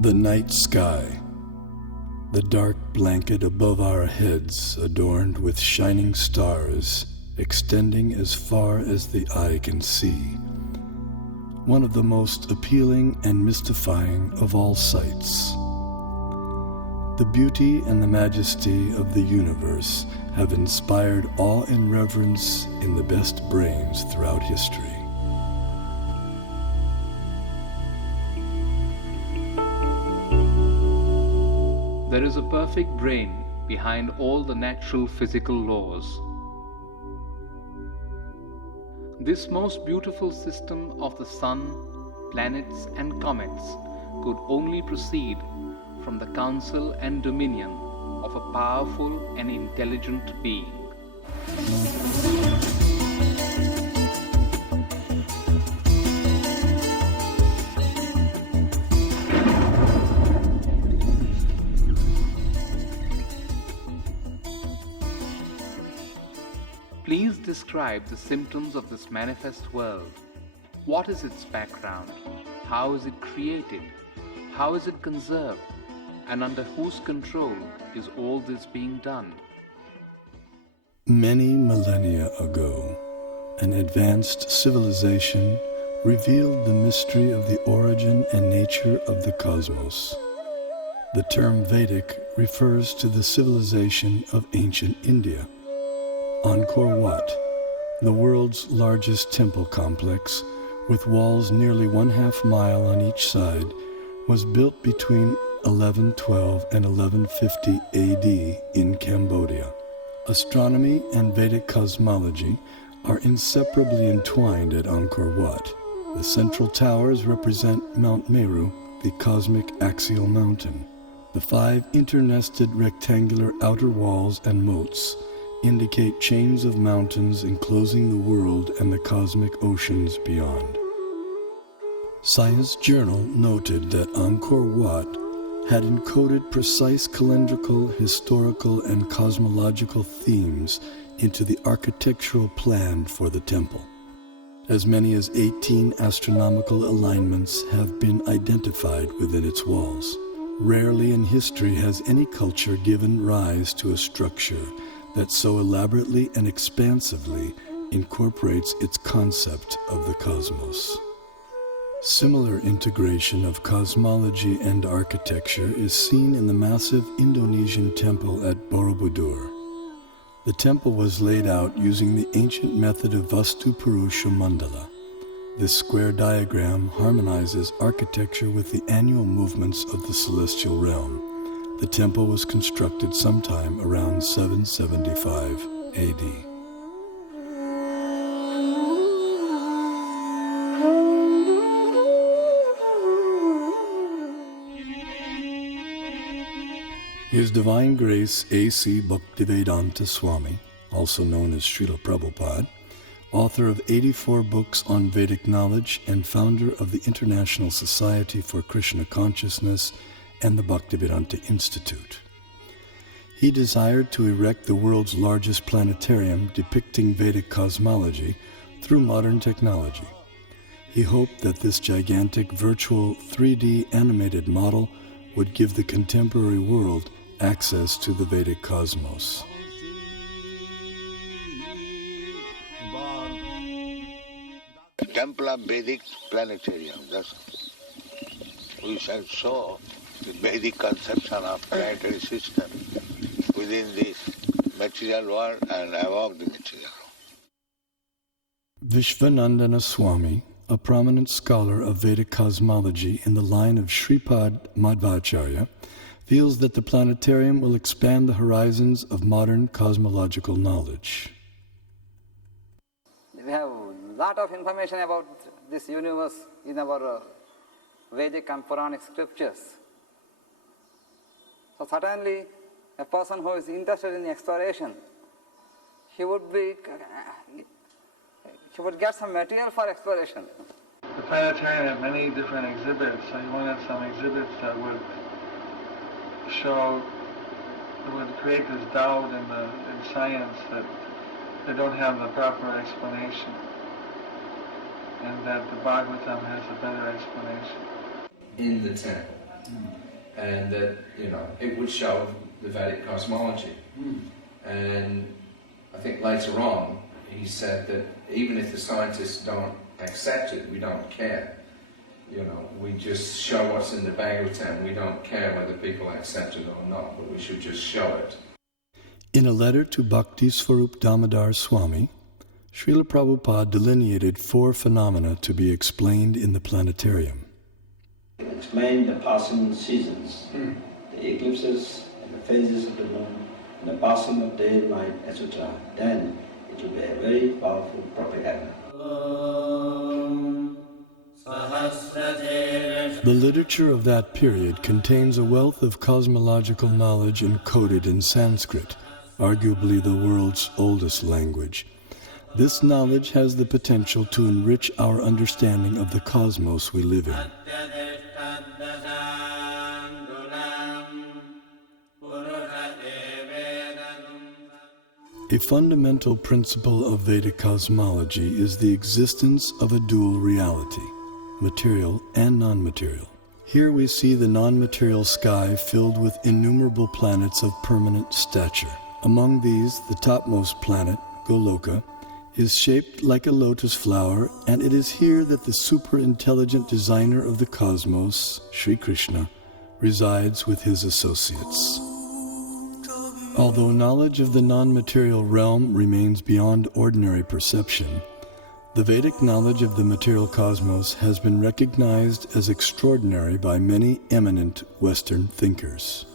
The night sky, the dark blanket above our heads adorned with shining stars extending as far as the eye can see. One of the most appealing and mystifying of all sights. The beauty and the majesty of the universe have inspired awe and reverence in the best brains throughout history. There is a perfect brain behind all the natural physical laws. This most beautiful system of the sun, planets and comets could only proceed from the counsel and dominion of a powerful and intelligent being. Please describe the symptoms of this manifest world. What is its background? How is it created? How is it conserved? And under whose control is all this being done? Many millennia ago, an advanced civilization revealed the mystery of the origin and nature of the cosmos. The term Vedic refers to the civilization of ancient India. Angkor Wat, the world's largest temple complex, with walls nearly 1/2 mile on each side, was built between 1112 and 1150 AD in Cambodia. Astronomy and Vedic cosmology are inseparably entwined at Angkor Wat. The central towers represent Mount Meru, the cosmic axial mountain. The 5 internested rectangular outer walls and moats indicate chains of mountains enclosing the world and the cosmic oceans beyond. Science Journal noted that Angkor Wat had encoded precise calendrical, historical, and cosmological themes into the architectural plan for the temple. As many as 18 astronomical alignments have been identified within its walls. Rarely in history has any culture given rise to a structure that so elaborately and expansively incorporates its concept of the cosmos. Similar integration of cosmology and architecture is seen in the massive Indonesian temple at Borobudur. The temple was laid out using the ancient method of Vastu Purusha Mandala. This square diagram harmonizes architecture with the annual movements of the celestial realm. The temple was constructed sometime around 775 AD. His Divine Grace A.C. Bhaktivedanta Swami, also known as Srila Prabhupada, author of 84 books on Vedic knowledge and founder of the International Society for Krishna Consciousness and the Bhaktivedanta Institute. He desired to erect the world's largest planetarium depicting Vedic cosmology through modern technology. He hoped that this gigantic virtual 3D animated model would give the contemporary world access to the Vedic cosmos. The Temple of Vedic Planetarium, that's we shall show the Vedic conception of planetary system within this material world and above the material world. Vishwanandana Swami, a prominent scholar of Vedic cosmology in the line of Shripad Madhvacharya, feels that the planetarium will expand the horizons of modern cosmological knowledge. We have a lot of information about this universe in our Vedic and Puranic scriptures. So certainly a person who is interested in exploration, he would get some material for exploration. The planetarium had many different exhibits, so you wanted some exhibits that would create this doubt in science that they don't have the proper explanation, and that the Bhagavatam has a better explanation. In the temple, and that, it would show the Vedic cosmology. And I think later on he said that even if the scientists don't accept it, we don't care. We just show what's in the Bhagavatam. We don't care whether people accept it or not, but we should just show it. In a letter to Bhakti Swarup Damodar Swami, Srila Prabhupada delineated 4 phenomena to be explained in the planetarium. Explain the passing seasons, the eclipses and the phases of the moon, and the passing of day, night, etc. Then it will be a very powerful propaganda. The literature of that period contains a wealth of cosmological knowledge encoded in Sanskrit, arguably the world's oldest language. This knowledge has the potential to enrich our understanding of the cosmos we live in. A fundamental principle of Vedic cosmology is the existence of a dual reality, material and non-material. Here we see the non-material sky filled with innumerable planets of permanent stature. Among these, the topmost planet, Goloka, is shaped like a lotus flower, and it is here that the super-intelligent designer of the cosmos, Sri Krishna, resides with his associates. Although knowledge of the non-material realm remains beyond ordinary perception, the Vedic knowledge of the material cosmos has been recognized as extraordinary by many eminent Western thinkers.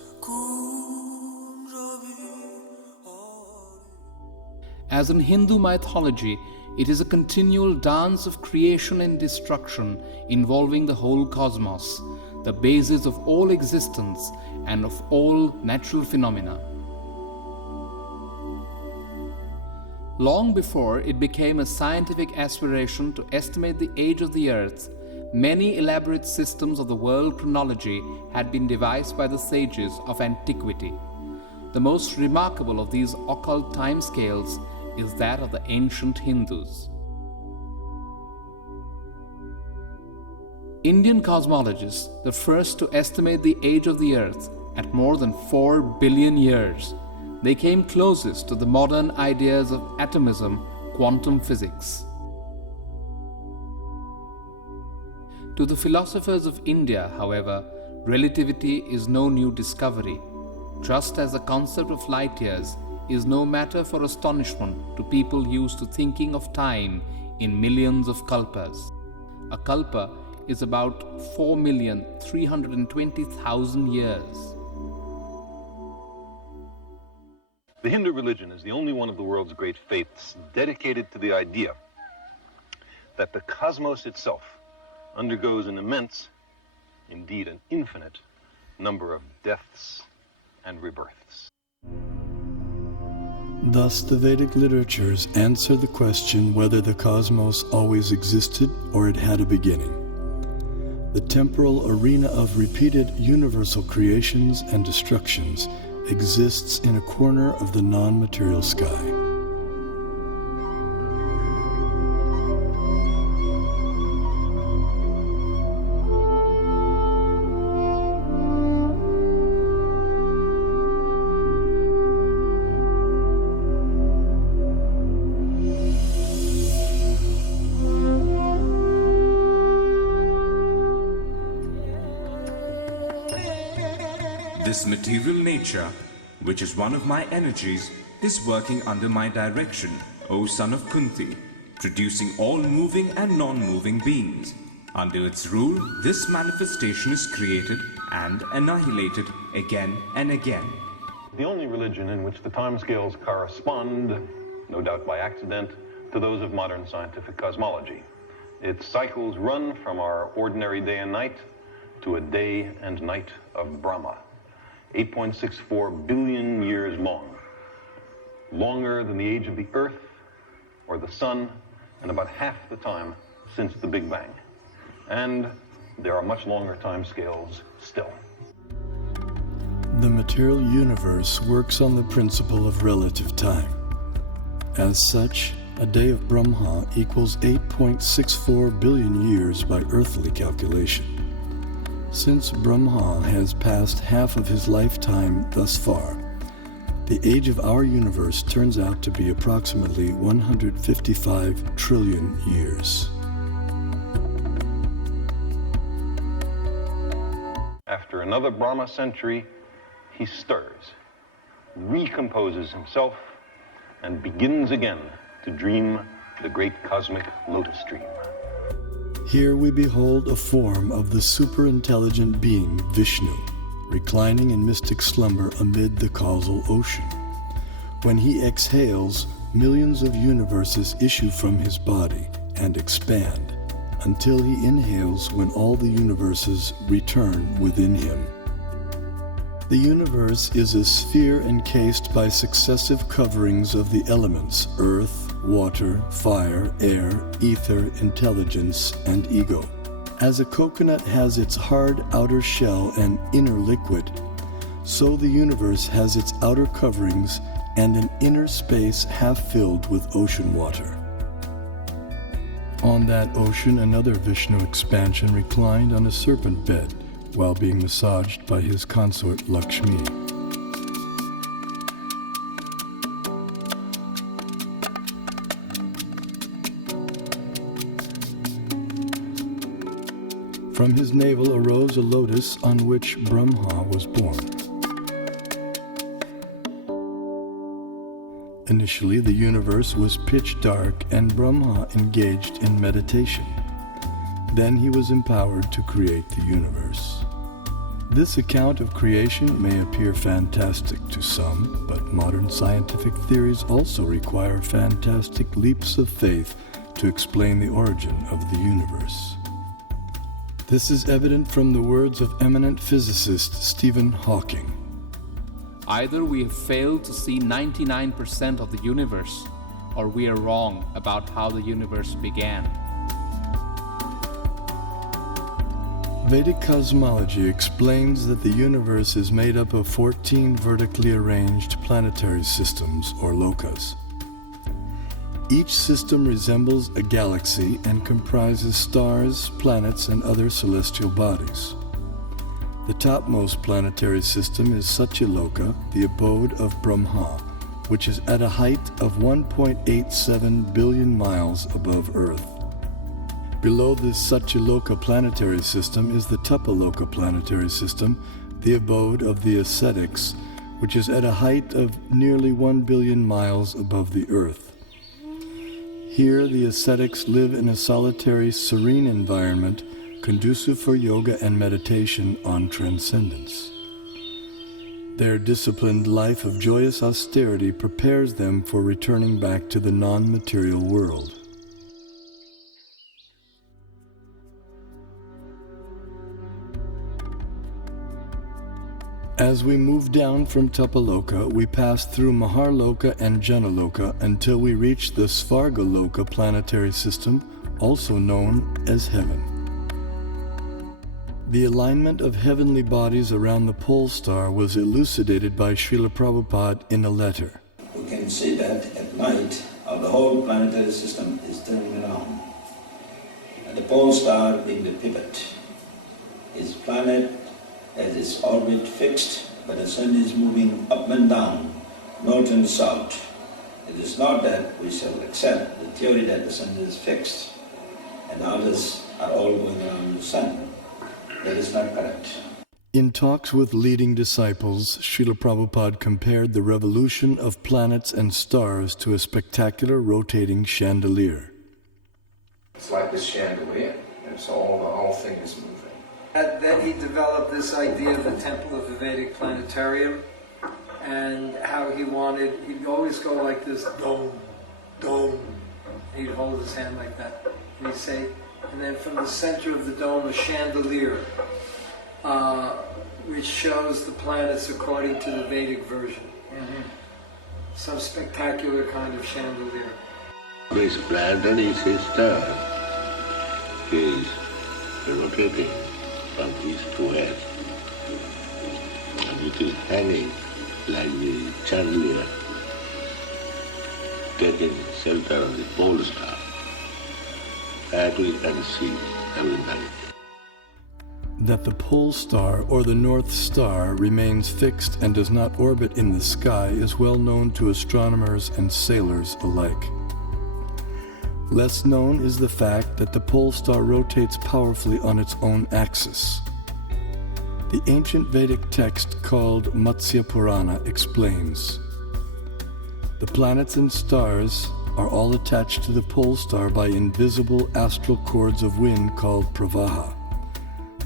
As in Hindu mythology, it is a continual dance of creation and destruction involving the whole cosmos, the basis of all existence and of all natural phenomena. Long before it became a scientific aspiration to estimate the age of the earth, many elaborate systems of the world chronology had been devised by the sages of antiquity. The most remarkable of these occult timescales is that of the ancient Hindus. Indian cosmologists, the first to estimate the age of the earth at more than 4 billion years, they came closest to the modern ideas of atomism, quantum physics. To the philosophers of India, however, relativity is no new discovery, just as the concept of light years is no matter for astonishment to people used to thinking of time in millions of kalpas. A kalpa is about 4,320,000 years. The Hindu religion is the only one of the world's great faiths dedicated to the idea that the cosmos itself undergoes an immense, indeed an infinite, number of deaths and rebirths. Thus, the Vedic literatures answer the question whether the cosmos always existed or it had a beginning. The temporal arena of repeated universal creations and destructions exists in a corner of the non-material sky. This material nature, which is one of my energies, is working under my direction, O son of Kunti, producing all moving and non-moving beings. Under its rule, this manifestation is created and annihilated again and again. The only religion in which the timescales correspond, no doubt by accident, to those of modern scientific cosmology. Its cycles run from our ordinary day and night to a day and night of Brahma. 8.64 billion years long, longer than the age of the Earth or the Sun, and about half the time since the Big Bang. And there are much longer time scales still. The material universe works on the principle of relative time. As such, a day of Brahma equals 8.64 billion years by earthly calculation. Since Brahma has passed half of his lifetime thus far, the age of our universe turns out to be approximately 155 trillion years. After another Brahma century, he stirs, recomposes himself, and begins again to dream the great cosmic lotus dream. Here we behold a form of the superintelligent being Vishnu, reclining in mystic slumber amid the causal ocean. When he exhales, millions of universes issue from his body and expand, until he inhales when all the universes return within him. The universe is a sphere encased by successive coverings of the elements earth, water, fire, air, ether, intelligence, and ego. As a coconut has its hard outer shell and inner liquid, so the universe has its outer coverings and an inner space half filled with ocean water. On that ocean, another Vishnu expansion reclined on a serpent bed while being massaged by his consort Lakshmi. From his navel arose a lotus on which Brahma was born. Initially, the universe was pitch dark and Brahma engaged in meditation. Then he was empowered to create the universe. This account of creation may appear fantastic to some, but modern scientific theories also require fantastic leaps of faith to explain the origin of the universe. This is evident from the words of eminent physicist Stephen Hawking. Either we have failed to see 99% of the universe, or we are wrong about how the universe began. Vedic cosmology explains that the universe is made up of 14 vertically arranged planetary systems, or lokas. Each system resembles a galaxy and comprises stars, planets, and other celestial bodies. The topmost planetary system is Satyaloka, the abode of Brahma, which is at a height of 1.87 billion miles above Earth. Below this Satyaloka planetary system is the Tapaloka planetary system, the abode of the ascetics, which is at a height of nearly 1 billion miles above the Earth. Here, the ascetics live in a solitary, serene environment conducive for yoga and meditation on transcendence. Their disciplined life of joyous austerity prepares them for returning back to the non-material world. As we move down from Tapaloka, we pass through Maharloka and Janaloka until we reach the Svargaloka planetary system, also known as heaven. The alignment of heavenly bodies around the pole star was elucidated by Srila Prabhupada in a letter. We can see that at night, the whole planetary system is turning around. And the pole star being the pivot. Its planet has its orbit fixed, but the sun is moving up and down, north and south. It is not that we shall accept the theory that the sun is fixed and others are all going around the sun. That is not correct. In talks with leading disciples, Srila Prabhupada compared the revolution of planets and stars to a spectacular rotating chandelier. It's like this chandelier, and so the whole thing is moving. Then he developed this idea of the temple of the Vedic planetarium, and how he'd always go like this, dome, dome. He'd hold his hand like that, and he'd say, and then from the center of the dome, a chandelier, which shows the planets according to the Vedic version. Mm-hmm. Some spectacular kind of chandelier. This planetary system is rotating from east to west, and it is hanging like the chandelier, taking shelter of the pole star. That we can see every night. That the pole star or the North Star remains fixed and does not orbit in the sky is well known to astronomers and sailors alike. Less known is the fact that the pole star rotates powerfully on its own axis. The ancient Vedic text called Matsya Purana explains, "The planets and stars are all attached to the pole star by invisible astral cords of wind called pravaha.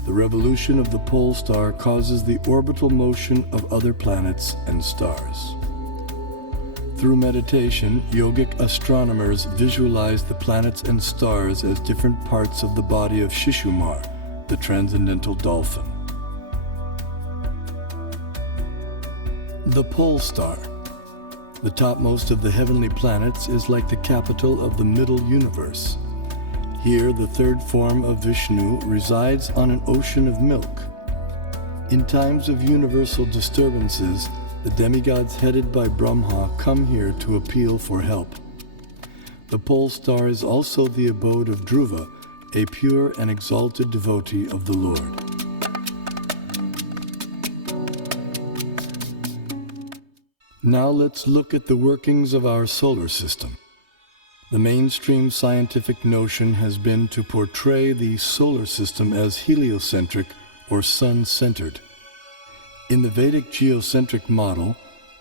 The revolution of the pole star causes the orbital motion of other planets and stars." Through meditation, yogic astronomers visualize the planets and stars as different parts of the body of Shishumar, the transcendental dolphin. The pole star, the topmost of the heavenly planets, is like the capital of the middle universe. Here, the third form of Vishnu resides on an ocean of milk. In times of universal disturbances, the demigods headed by Brahma come here to appeal for help. The pole star is also the abode of Dhruva, a pure and exalted devotee of the Lord. Now let's look at the workings of our solar system. The mainstream scientific notion has been to portray the solar system as heliocentric or sun-centered. In the Vedic geocentric model,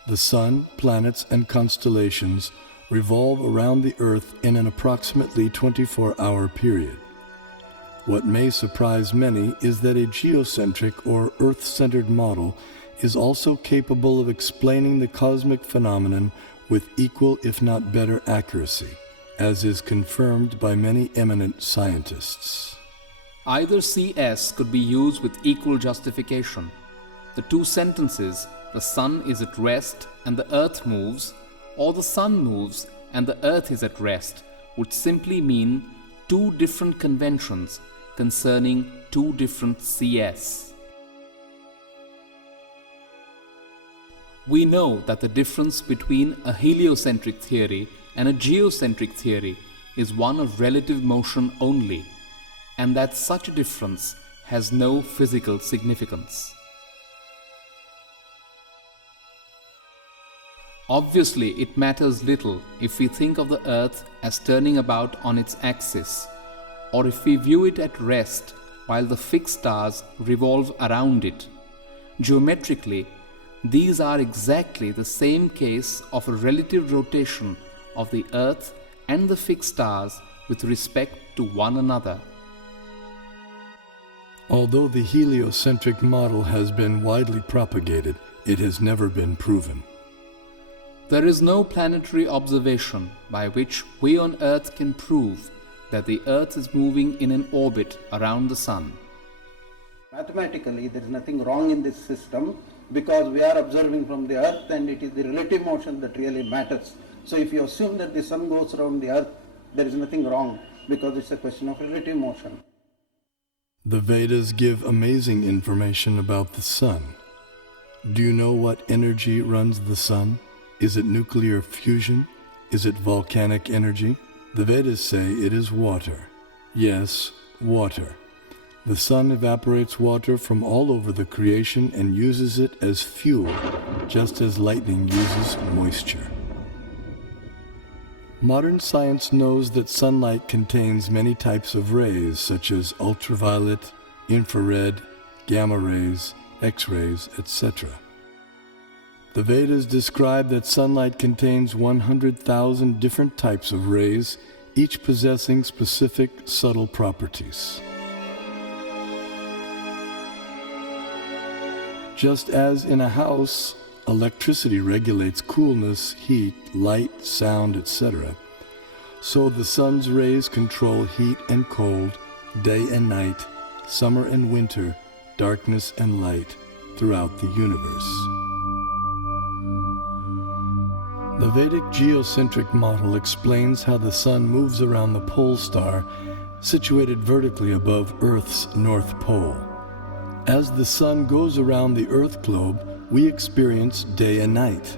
the sun, planets, and constellations revolve around the Earth in an approximately 24-hour period. What may surprise many is that a geocentric or Earth-centered model is also capable of explaining the cosmic phenomenon with equal, if not better, accuracy, as is confirmed by many eminent scientists. Either CS could be used with equal justification. The two sentences, "the sun is at rest and the earth moves," or "the sun moves and the earth is at rest," would simply mean two different conventions concerning two different CS. We know that the difference between a heliocentric theory and a geocentric theory is one of relative motion only, and that such a difference has no physical significance. Obviously, it matters little if we think of the Earth as turning about on its axis, or if we view it at rest while the fixed stars revolve around it. Geometrically, these are exactly the same case of a relative rotation of the Earth and the fixed stars with respect to one another. Although the heliocentric model has been widely propagated, it has never been proven. There is no planetary observation by which we on Earth can prove that the Earth is moving in an orbit around the Sun. Mathematically, there is nothing wrong in this system because we are observing from the Earth and it is the relative motion that really matters. So if you assume that the Sun goes around the Earth, there is nothing wrong because it's a question of relative motion. The Vedas give amazing information about the Sun. Do you know what energy runs the Sun? Is it nuclear fusion? Is it volcanic energy? The Vedas say it is water. Yes, water. The Sun evaporates water from all over the creation and uses it as fuel, just as lightning uses moisture. Modern science knows that sunlight contains many types of rays, such as ultraviolet, infrared, gamma rays, X-rays, etc. The Vedas describe that sunlight contains 100,000 different types of rays, each possessing specific subtle properties. Just as in a house, electricity regulates coolness, heat, light, sound, etc., so the sun's rays control heat and cold, day and night, summer and winter, darkness and light throughout the universe. The Vedic geocentric model explains how the Sun moves around the pole star situated vertically above Earth's North Pole. As the Sun goes around the Earth globe, we experience day and night.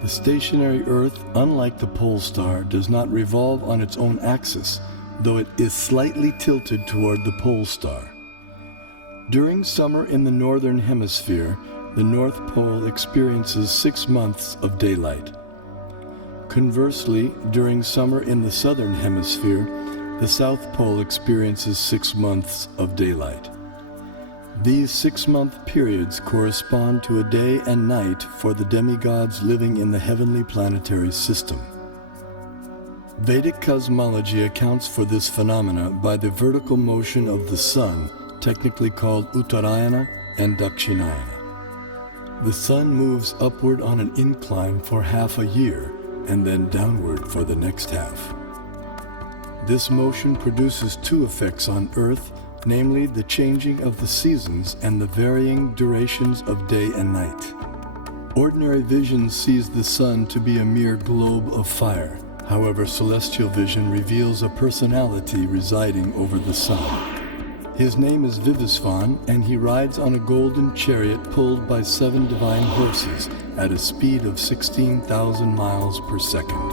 The stationary Earth, unlike the pole star, does not revolve on its own axis, though it is slightly tilted toward the pole star. During summer in the northern hemisphere, the North Pole experiences 6 months of daylight. Conversely, during summer in the southern hemisphere, the South Pole experiences 6 months of daylight. These 6-month periods correspond to a day and night for the demigods living in the heavenly planetary system. Vedic cosmology accounts for this phenomena by the vertical motion of the sun, technically called Uttarayana and Dakshinayana. The sun moves upward on an incline for half a year and then downward for the next half. This motion produces 2 effects on Earth, namely the changing of the seasons and the varying durations of day and night. Ordinary vision sees the sun to be a mere globe of fire. However, celestial vision reveals a personality residing over the sun. His name is Vivasvan, and he rides on a golden chariot pulled by 7 divine horses at a speed of 16,000 miles per second.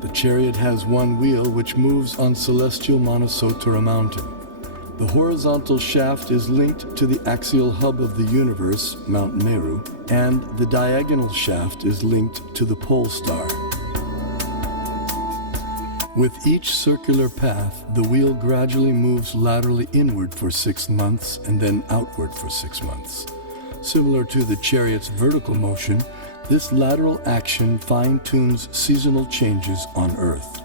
The chariot has 1 wheel which moves on celestial Manasotara mountain. The horizontal shaft is linked to the axial hub of the universe, Mount Meru, and the diagonal shaft is linked to the pole star. With each circular path, the wheel gradually moves laterally inward for 6 months and then outward for 6 months. Similar to the chariot's vertical motion, this lateral action fine-tunes seasonal changes on Earth.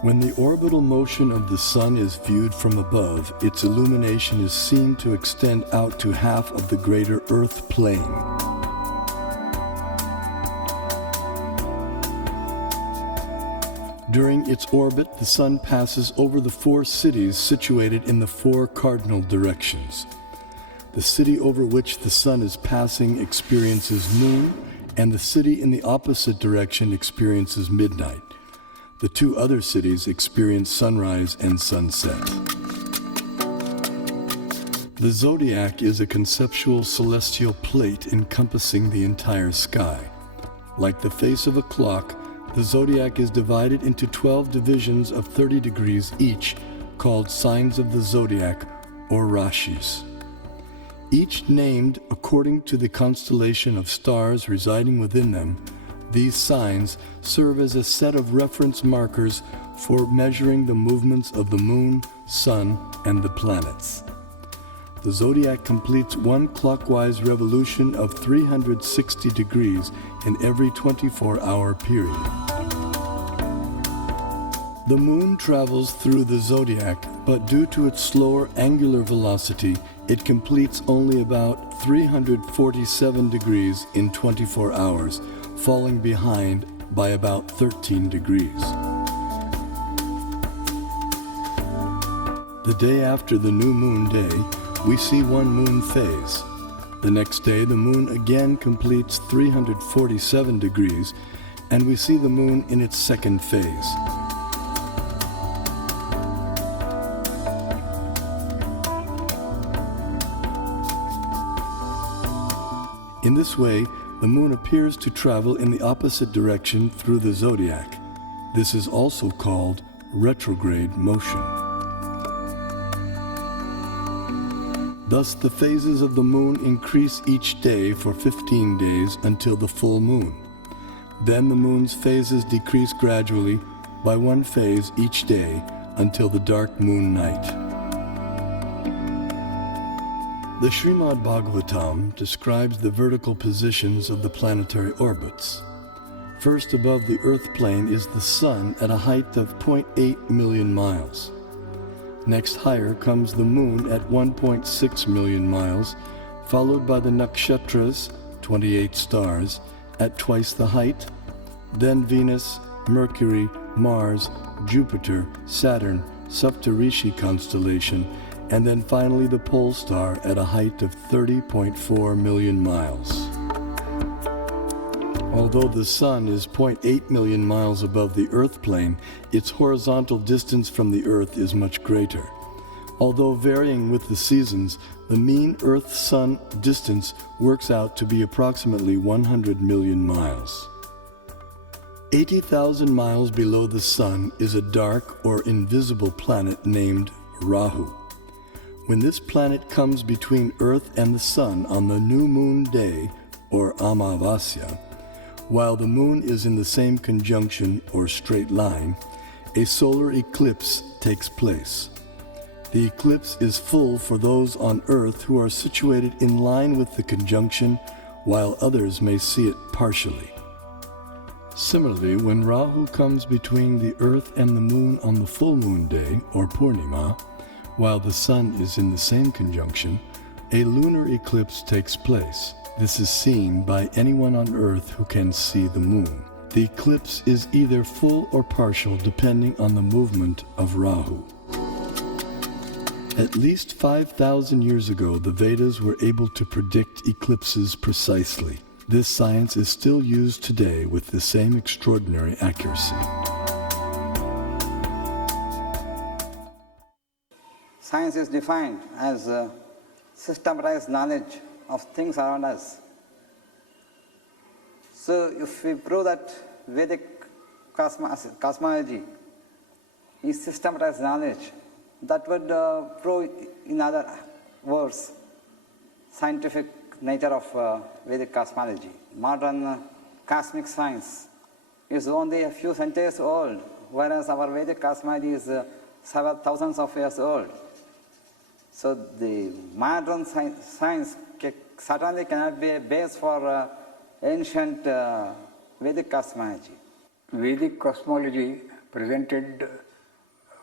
When the orbital motion of the sun is viewed from above, its illumination is seen to extend out to half of the greater Earth plane. During its orbit, the sun passes over the 4 cities situated in the 4 cardinal directions. The city over which the sun is passing experiences noon, and the city in the opposite direction experiences midnight. The 2 other cities experience sunrise and sunset. The zodiac is a conceptual celestial plate encompassing the entire sky. Like the face of a clock, the zodiac is divided into 12 divisions of 30 degrees each, called signs of the zodiac, or rashis. Each named according to the constellation of stars residing within them. These signs serve as a set of reference markers for measuring the movements of the moon, sun, and the planets. The zodiac completes 1 clockwise revolution of 360 degrees in every 24-hour period. The moon travels through the zodiac, but due to its slower angular velocity, it completes only about 347 degrees in 24 hours, falling behind by about 13 degrees. The day after the new moon day, we see 1 moon phase. The next day, the moon again completes 347 degrees, and we see the moon in its 2nd phase. In this way, the moon appears to travel in the opposite direction through the zodiac. This is also called retrograde motion. Thus, the phases of the moon increase each day for 15 days until the full moon. Then the moon's phases decrease gradually by 1 phase each day until the dark moon night. The Srimad Bhagavatam describes the vertical positions of the planetary orbits. First above the Earth plane is the Sun at a height of 0.8 million miles. Next higher comes the Moon at 1.6 million miles, followed by the Nakshatras, 28 stars, at twice the height, then Venus, Mercury, Mars, Jupiter, Saturn, Saptarishi constellation, and then finally the pole star at a height of 30.4 million miles. Although the Sun is 0.8 million miles above the Earth plane, its horizontal distance from the Earth is much greater. Although varying with the seasons, the mean Earth-Sun distance works out to be approximately 100 million miles. 80,000 miles below the Sun is a dark or invisible planet named Rahu. When this planet comes between Earth and the Sun on the new moon day, or Amavasya, while the moon is in the same conjunction or straight line, a solar eclipse takes place. The eclipse is full for those on Earth who are situated in line with the conjunction, while others may see it partially. Similarly, when Rahu comes between the Earth and the Moon on the full moon day, or Purnima, while the Sun is in the same conjunction, a lunar eclipse takes place. This is seen by anyone on Earth who can see the Moon. The eclipse is either full or partial depending on the movement of Rahu. At least 5,000 years ago, the Vedas were able to predict eclipses precisely. This science is still used today with the same extraordinary accuracy. Science is defined as systematized knowledge of things around us. So if we prove that Vedic cosmology is systematized knowledge, that would prove, in other words, scientific nature of Vedic cosmology. Modern cosmic science is only a few centuries old, whereas our Vedic cosmology is several thousands of years old. So the modern science certainly cannot be a base for ancient Vedic cosmology. Vedic cosmology presented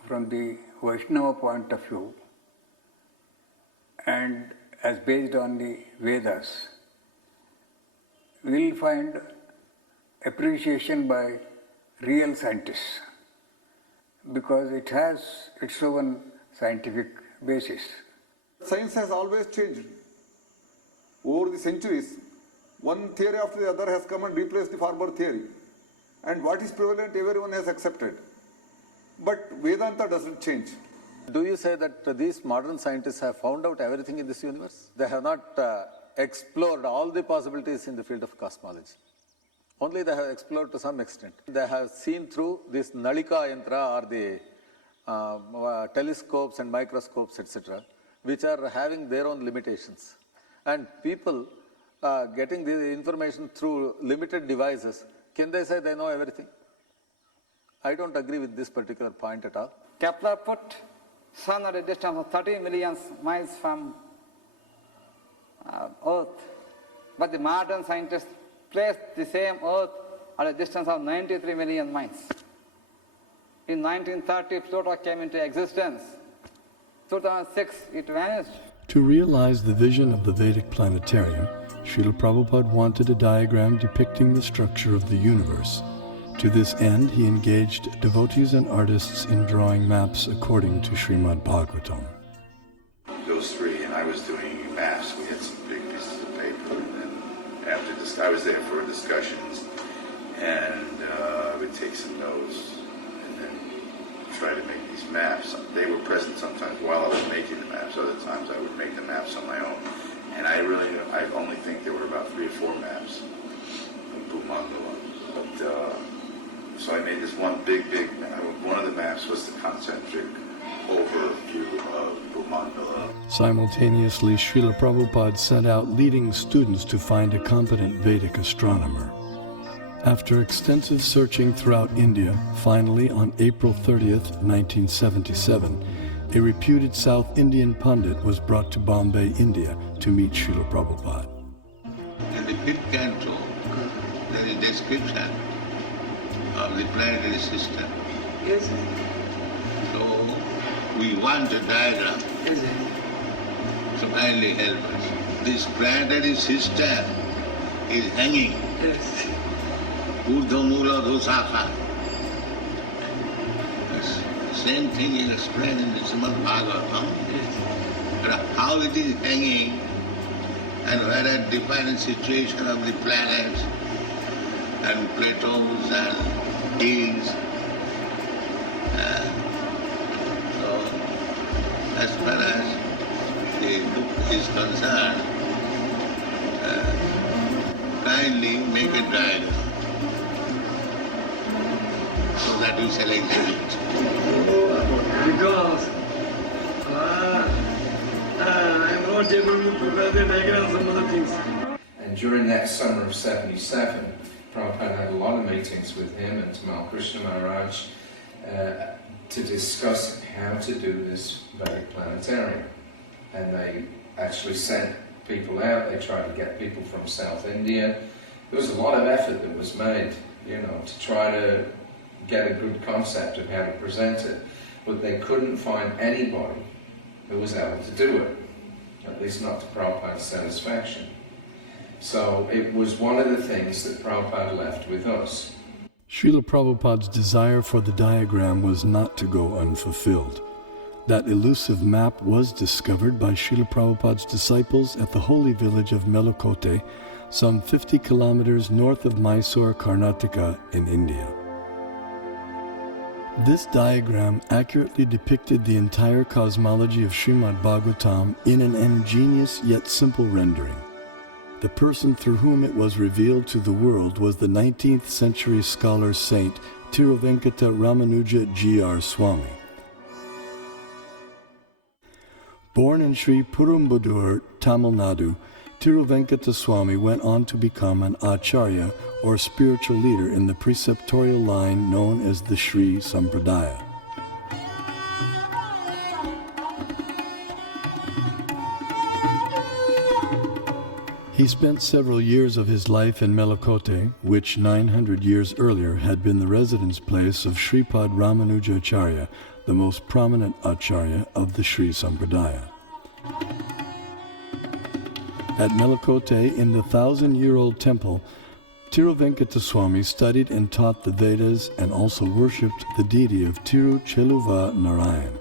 from the Vaishnava point of view and as based on the Vedas, will find appreciation by real scientists because it has its own scientific basis. Science has always changed. Over the centuries, one theory after the other has come and replaced the former theory. And what is prevalent, everyone has accepted. But Vedanta doesn't change. Do you say that these modern scientists have found out everything in this universe? They have not explored all the possibilities in the field of cosmology. Only they have explored to some extent. They have seen through this Nalika Yantra or the telescopes and microscopes, etc., which are having their own limitations. And people getting the information through limited devices, can they say they know everything? I don't agree with this particular point at all. Kepler put Sun at a distance of 30 million miles from Earth, but the modern scientists placed the same Earth at a distance of 93 million miles. In 1930, Pluto came into existence. 2006, it vanished. To realize the vision of the Vedic planetarium, Srila Prabhupada wanted a diagram depicting the structure of the universe. To this end, he engaged devotees and artists in drawing maps according to Srimad Bhagavatam. Those three, and I was doing maps. We had some big pieces of paper, and then after this, I was there for discussions, and I would take some notes, and then try to make these maps. They were present sometimes while I was making the maps. Other times, I would make the maps on my own. And I only think there were about 3 or 4 maps of Bhumandala. But so I made this one big map. One of the maps was the concentric overview of Bhumandala. Simultaneously, Srila Prabhupada sent out leading students to find a competent Vedic astronomer. After extensive searching throughout India, finally on April 30th, 1977, a reputed South Indian pundit was brought to Bombay, India to meet Srila Prabhupada. In the 5th canto, there is a description of the planetary system. Yes, So we want a diagram yes, to kindly help us. This planetary system is hanging. yes. Urdhva Dosaka. Same thing is explained in the Srimad Bhagavatam. But how it is hanging and where a different situation of the planets and plateaus and hills. So as far as the book is concerned, kindly make a diagram so that we shall exhibit. Because not able to prepare the diagrams and other things. And during that summer of 77, Prabhupada had a lot of meetings with him and Tamal Krishna Maharaj to discuss how to do this Vedic planetarium. And they actually sent people out, they tried to get people from South India. There was a lot of effort that was made, to try to get a good concept of how to present it. But they couldn't find anybody who was able to do it, at least not to Prabhupada's satisfaction. So it was one of the things that Prabhupada left with us. Srila Prabhupada's desire for the diagram was not to go unfulfilled. That elusive map was discovered by Srila Prabhupada's disciples at the holy village of Melukote, some 50 kilometers north of Mysore, Karnataka in India. This diagram accurately depicted the entire cosmology of Srimad Bhagavatam in an ingenious yet simple rendering. The person through whom it was revealed to the world was the 19th century scholar saint Tiruvenkata Ramanuja G.R. Swami. Born in Sri Perumbudur, Tamil Nadu, Tiruvenkata Swami went on to become an acharya or spiritual leader in the preceptorial line known as the Sri Sampradaya. He spent several years of his life in Melukote, which 900 years earlier had been the residence place of Sripad Ramanuja Acharya, the most prominent acharya of the Sri Sampradaya. At Melukote, in the 1,000-year-old temple, Tiruvenkata Swami studied and taught the Vedas and also worshipped the deity of Tirucheluva Narayan.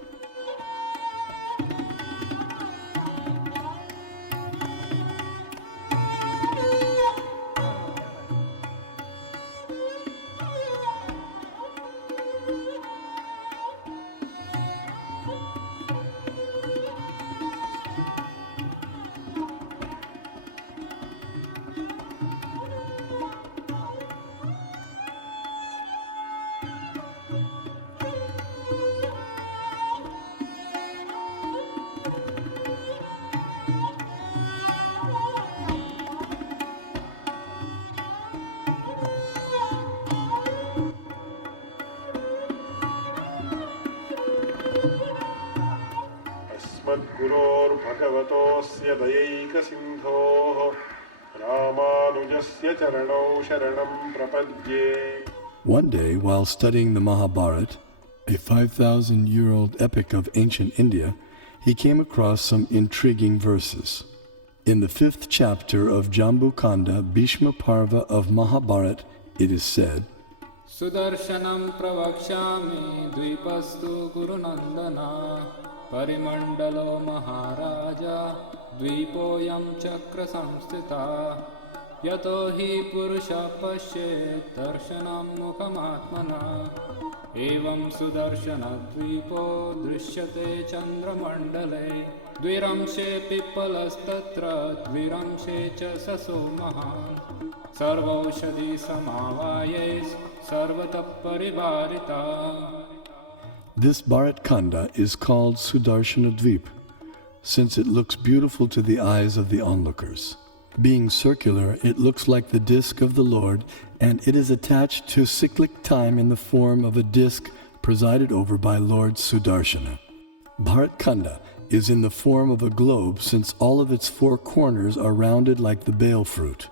भगवतोऽस्य दयैकसिन्धोः रामानुजस्य चरणौ शरणं प्रपद्ये. One day, while studying the Mahabharata, a 5,000-year-old epic of ancient India, he came across some intriguing verses. In the 5th chapter of Jambu Kanda, Bhishma Parva of Mahabharata, it is said, Sudarshanam pravakshami dvipastu gurunandana parimandalo maharaja dvipoyam chakra samstita yato hi purusha pashyet darshanam mukhamatmana evam sudarshana dvipo drishyate chandramandale dviramshe pipalastatra dviramshe cha saso mahan sarvaushadhi samavayes sarvata parivarita. This Bharat Khanda is called Sudarshana Dvip, since it looks beautiful to the eyes of the onlookers. Being circular, it looks like the disk of the Lord, and it is attached to cyclic time in the form of a disk presided over by Lord Sudarshana. Bharat Khanda is in the form of a globe, since all of its 4 corners are rounded like the bale fruit.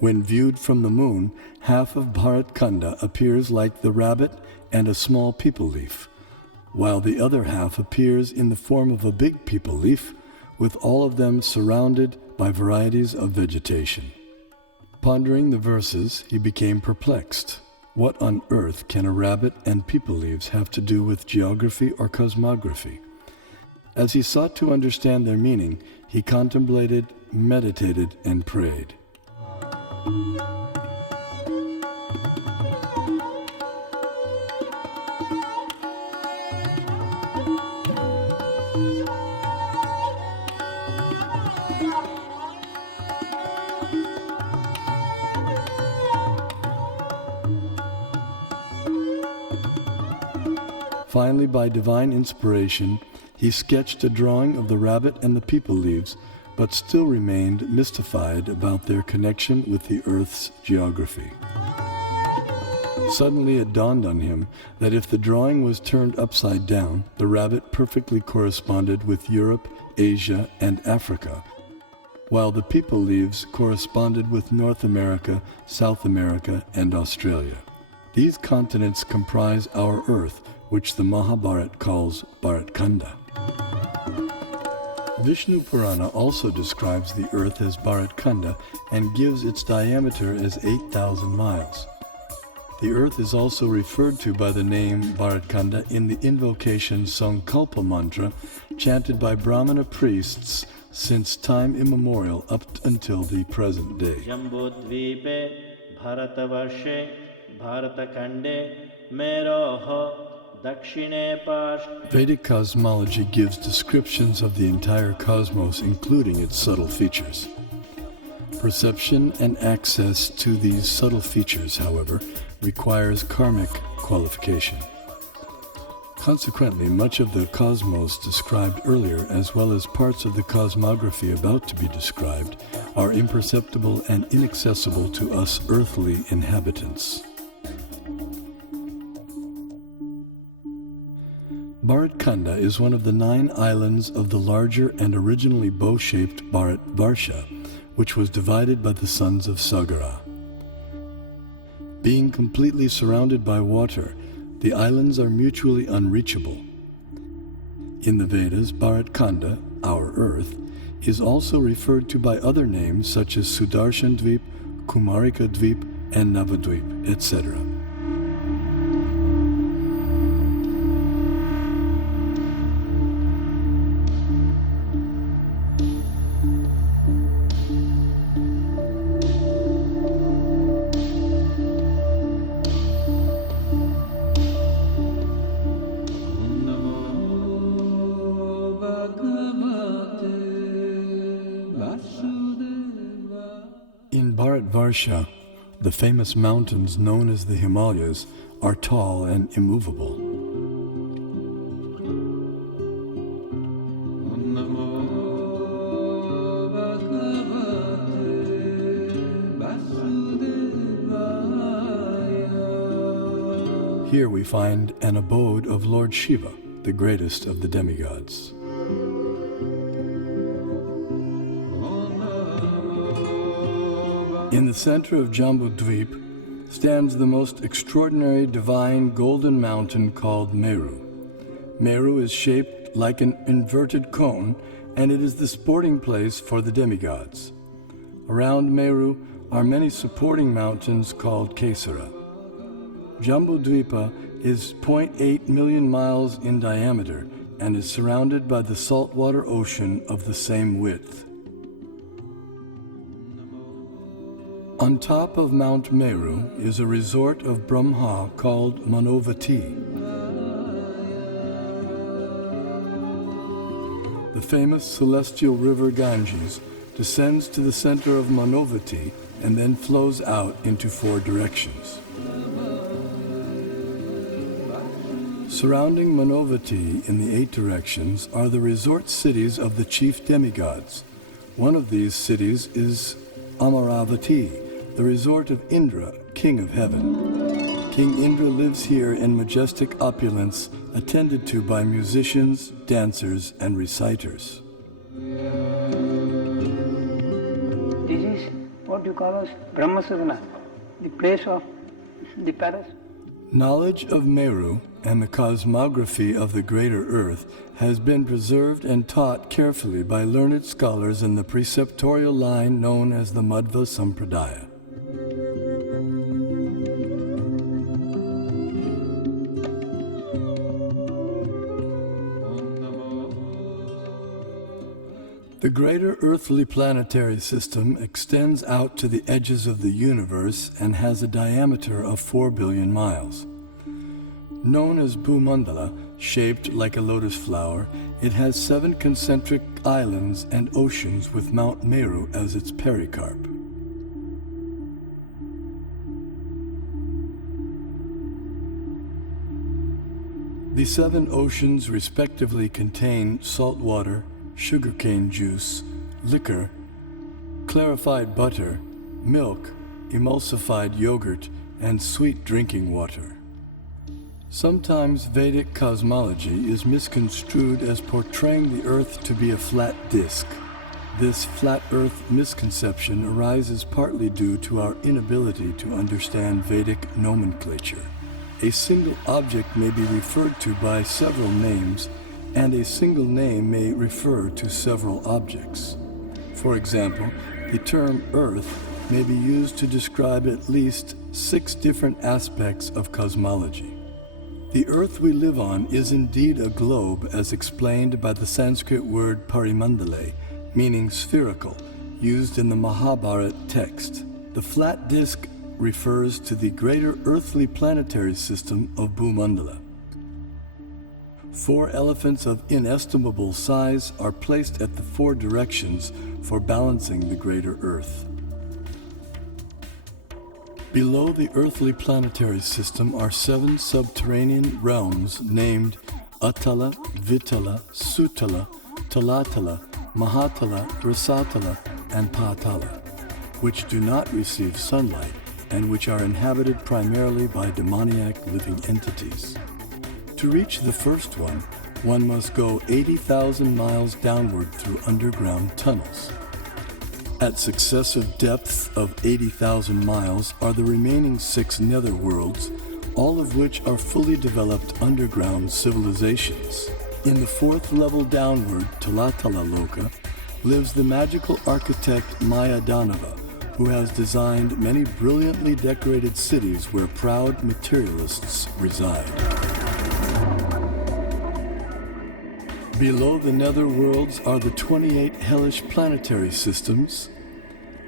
When viewed from the moon, half of Bharat Khanda appears like the rabbit and a small peepal leaf, while the other half appears in the form of a big peepal leaf, with all of them surrounded by varieties of vegetation. Pondering the verses, he became perplexed. What on earth can a rabbit and peepal leaves have to do with geography or cosmography? As he sought to understand their meaning, he contemplated, meditated, and prayed. Finally, by divine inspiration, He sketched a drawing of the rabbit and the people leaves, but still remained mystified about their connection with the Earth's geography. Suddenly it dawned on him that if the drawing was turned upside down, the rabbit perfectly corresponded with Europe, Asia, and Africa, while the people leaves corresponded with North America, South America, and Australia. These continents comprise our Earth, which the Mahabharata calls Bharatkanda. Vishnu Purana also describes the Earth as Bharatkanda and gives its diameter as 8,000 miles. The Earth is also referred to by the name Bharatkanda in the invocation Sankalpa mantra chanted by Brahmana priests since time immemorial up until the present day. Jambudvipe Bharatavarshe Bharatakande Meroho Dakshine Pash. Vedic cosmology gives descriptions of the entire cosmos, including its subtle features. Perception and access to these subtle features, however, requires karmic qualification. Consequently, much of the cosmos described earlier, as well as parts of the cosmography about to be described, are imperceptible and inaccessible to us earthly inhabitants. Bharatkanda is one of the 9 islands of the larger and originally bow-shaped Bharatvarsha, which was divided by the sons of Sagara. Being completely surrounded by water, the islands are mutually unreachable. In the Vedas, Bharatkanda, our Earth, is also referred to by other names such as Sudarshan Dvip, Kumarika Dvip, and Navadvip, etc. In Bharatvarsha, the famous mountains known as the Himalayas are tall and immovable. Here we find an abode of Lord Shiva, the greatest of the demigods. In the center of Jambudvip stands the most extraordinary divine golden mountain called Meru. Meru is shaped like an inverted cone, and it is the sporting place for the demigods. Around Meru are many supporting mountains called Kesara. Jambudvipa is 0.8 million miles in diameter and is surrounded by the saltwater ocean of the same width. On top of Mount Meru is a resort of Brahma called Manavati. The famous celestial river Ganges descends to the center of Manavati and then flows out into 4 directions. Surrounding Manavati in the 8 directions are the resort cities of the chief demigods. One of these cities is Amaravati, the resort of Indra, king of heaven. King Indra lives here in majestic opulence, attended to by musicians, dancers, and reciters. This is what you call as Brahmasarana, the place of the palace. Knowledge of Meru and the cosmography of the greater Earth has been preserved and taught carefully by learned scholars in the preceptorial line known as the Madhva Sampradaya. The greater earthly planetary system extends out to the edges of the universe and has a diameter of 4 billion miles. Known as Bhumandala, shaped like a lotus flower, it has 7 concentric islands and oceans with Mount Meru as its pericarp. The 7 oceans respectively contain salt water, sugarcane juice, liquor, clarified butter, milk, emulsified yogurt, and sweet drinking water. Sometimes Vedic cosmology is misconstrued as portraying the Earth to be a flat disk. This flat Earth misconception arises partly due to our inability to understand Vedic nomenclature. A single object may be referred to by several names, and a single name may refer to several objects. For example, the term Earth may be used to describe at least 6 different aspects of cosmology. The Earth we live on is indeed a globe, as explained by the Sanskrit word parimandale, meaning spherical, used in the Mahabharata text. The flat disk refers to the greater earthly planetary system of Bhumandala. 4 elephants of inestimable size are placed at the 4 directions for balancing the greater Earth. Below the earthly planetary system are 7 subterranean realms named Atala, Vitala, Sutala, Talatala, Mahatala, Rasatala, and Patala, which do not receive sunlight and which are inhabited primarily by demoniac living entities. To reach the first one must go 80,000 miles downward through underground tunnels. At successive depths of 80,000 miles are the remaining 6 netherworlds, all of which are fully developed underground civilizations. In the 4th level downward, Talatala Loka, lives the magical architect Maya Danava, who has designed many brilliantly decorated cities where proud materialists reside. Below the netherworlds are the 28 hellish planetary systems.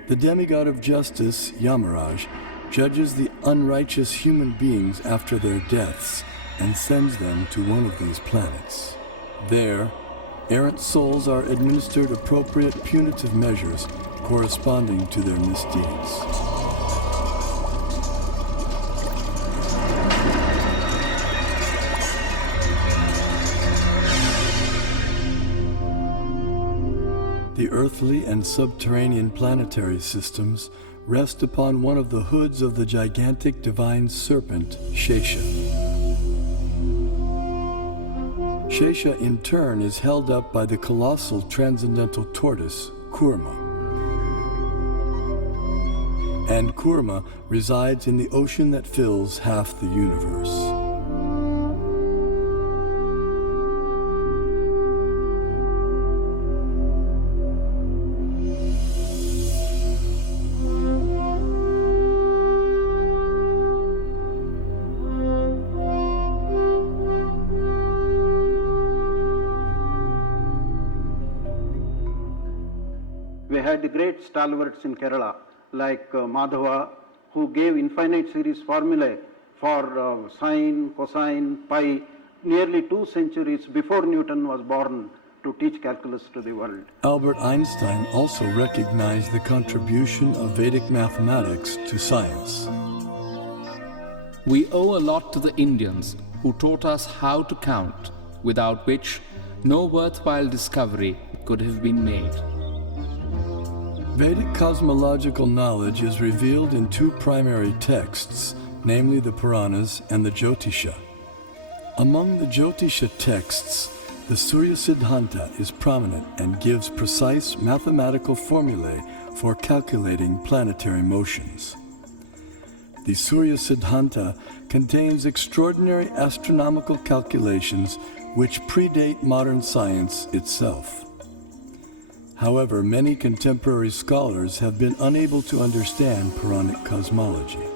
The demigod of justice, Yamaraj, judges the unrighteous human beings after their deaths and sends them to one of these planets. There, errant souls are administered appropriate punitive measures corresponding to their misdeeds. The earthly and subterranean planetary systems rest upon one of the hoods of the gigantic divine serpent, Shesha. Shesha in turn is held up by the colossal transcendental tortoise, Kurma. And Kurma resides in the ocean that fills half the universe. We had the great stalwarts in Kerala, like Madhava, who gave infinite series formulae for sine, cosine, pi, nearly 2 centuries before Newton was born, to teach calculus to the world. Albert Einstein also recognized the contribution of Vedic mathematics to science. We owe a lot to the Indians who taught us how to count, without which no worthwhile discovery could have been made. Vedic cosmological knowledge is revealed in 2 primary texts, namely the Puranas and the Jyotisha. Among the Jyotisha texts, the Surya Siddhanta is prominent and gives precise mathematical formulae for calculating planetary motions. The Surya Siddhanta contains extraordinary astronomical calculations which predate modern science itself. However, many contemporary scholars have been unable to understand Puranic cosmology.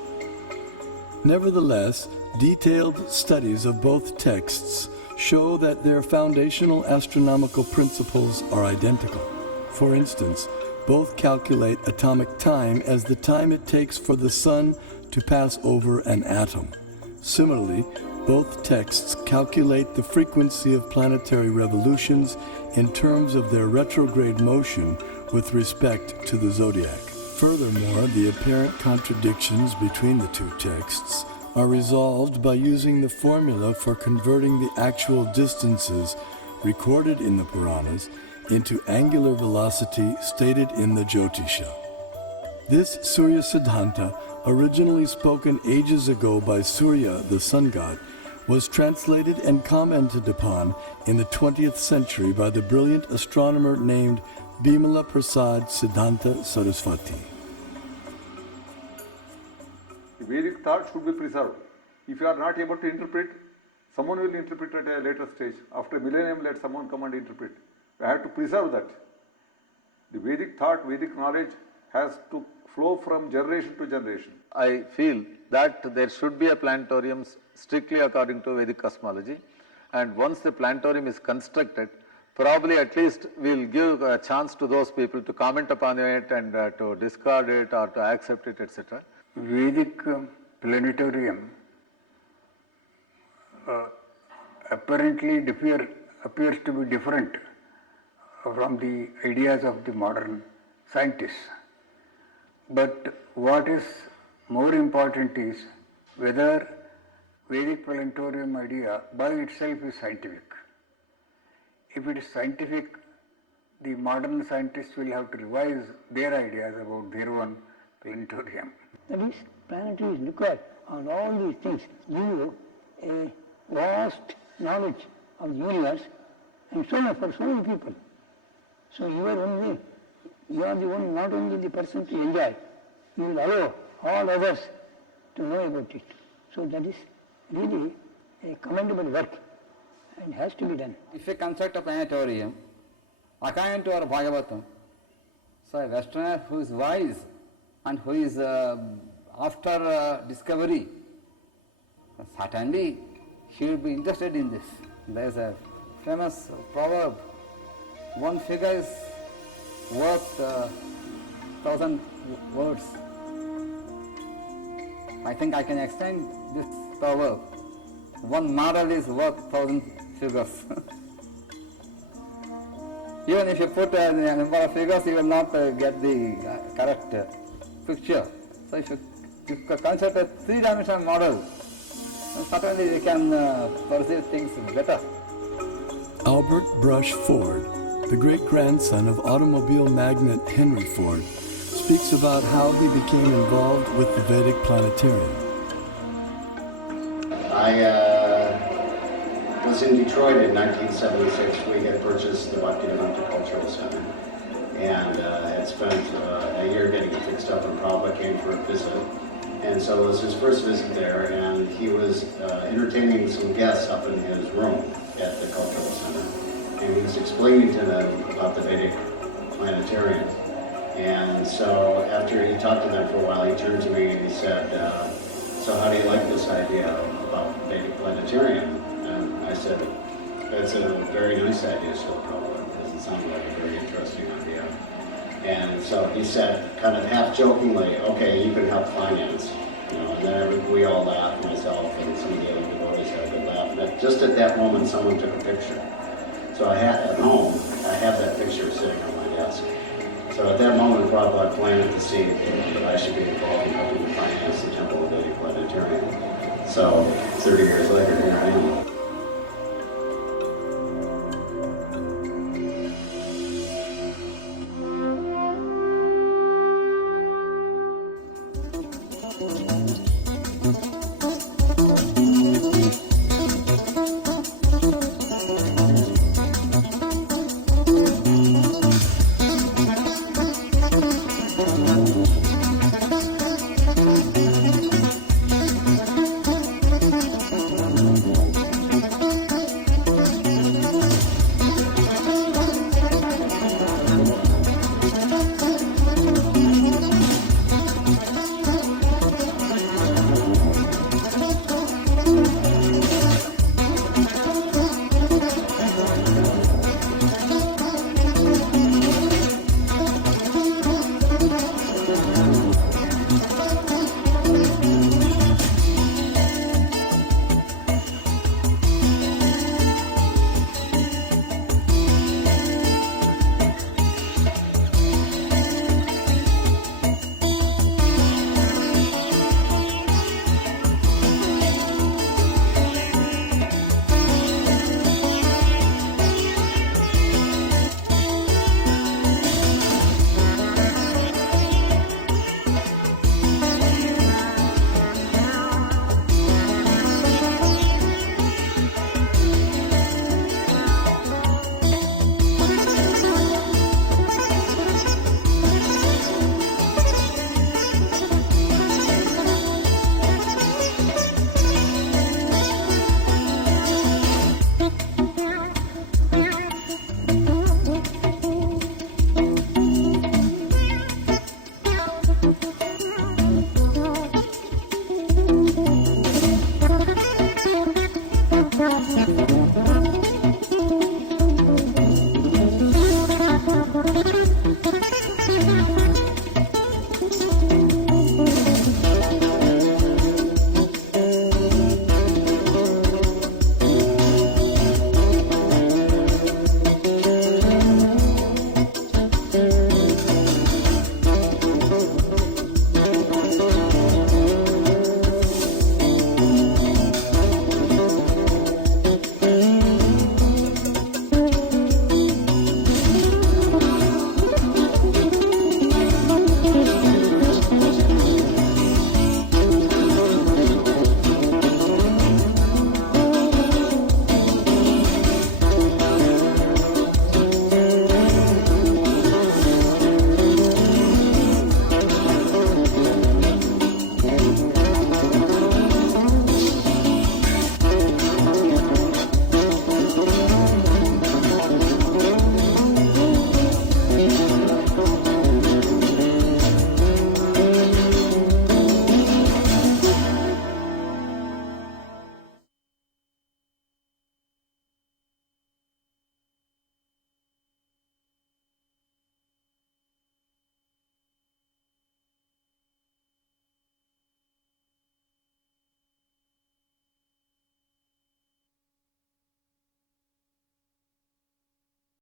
Nevertheless, detailed studies of both texts show that their foundational astronomical principles are identical. For instance, both calculate atomic time as the time it takes for the sun to pass over an atom. Similarly, both texts calculate the frequency of planetary revolutions in terms of their retrograde motion with respect to the zodiac. Furthermore, the apparent contradictions between the 2 texts are resolved by using the formula for converting the actual distances recorded in the Puranas into angular velocity stated in the Jyotisha. This Surya Siddhanta, originally spoken ages ago by Surya, the sun god, was translated and commented upon in the 20th century by the brilliant astronomer named Bimala Prasad Siddhanta Saraswati. The Vedic thought should be preserved. If you are not able to interpret, someone will interpret at a later stage. After a millennium, let someone come and interpret. We have to preserve that. The Vedic thought, Vedic knowledge has to flow from generation to generation. I feel that there should be a planetarium strictly according to Vedic cosmology, and once the planetarium is constructed, probably at least we will give a chance to those people to comment upon it and to discard it or to accept it, etc. Vedic planetarium apparently appears to be different from the ideas of the modern scientists. But what is more important is whether Vedic planetarium idea by itself is scientific. If it is scientific, the modern scientists will have to revise their ideas about their own planetarium. That is, planetary is required, and all these things give you a vast knowledge of the universe, and so on for so many people. So you are the one, not only the person to enjoy, you will allow all others to know about it. So that is really a commendable work and has to be done. If you construct a planetarium, according to our Bhagavatam, so a Westerner who is wise and who is after discovery, certainly he will be interested in this. There is a famous proverb, one figure is worth 1,000 words. I think I can extend this proverb. One model is worth 1,000 figures. Even if you put a number of figures, you will not get the correct picture. So if you consider a three-dimensional model, certainly you can perceive things better. Albert Brush Ford, the great-grandson of automobile magnate Henry Ford, speaks about how he became involved with the Vedic Planetarium. I was in Detroit in 1976. We had purchased the Bhaktivedanta Cultural Center and had spent a year getting it fixed up, and Prabhupada came for a visit. And so it was his first visit there, and he was entertaining some guests up in his room at the Cultural Center. And he was explaining to them about the Vedic Planetarium. And so after he talked to them for a while, he turned to me and he said, so how do you like this idea about the Vedic Planetarium? And I said, that's a very nice idea, Srila Prabhupada, because it sounded like a very interesting idea. And so he said, kind of half jokingly, okay, you can help finance. And then we all laughed, myself and some of the other devotees had a good laugh. But just at that moment, someone took a picture. So I had, at home, I have that picture sitting on my desk. So at that moment, Prabhupada planted the seed that I should be involved in helping to finance the Temple of Vedic Planetarium. So 30 years later, here I am.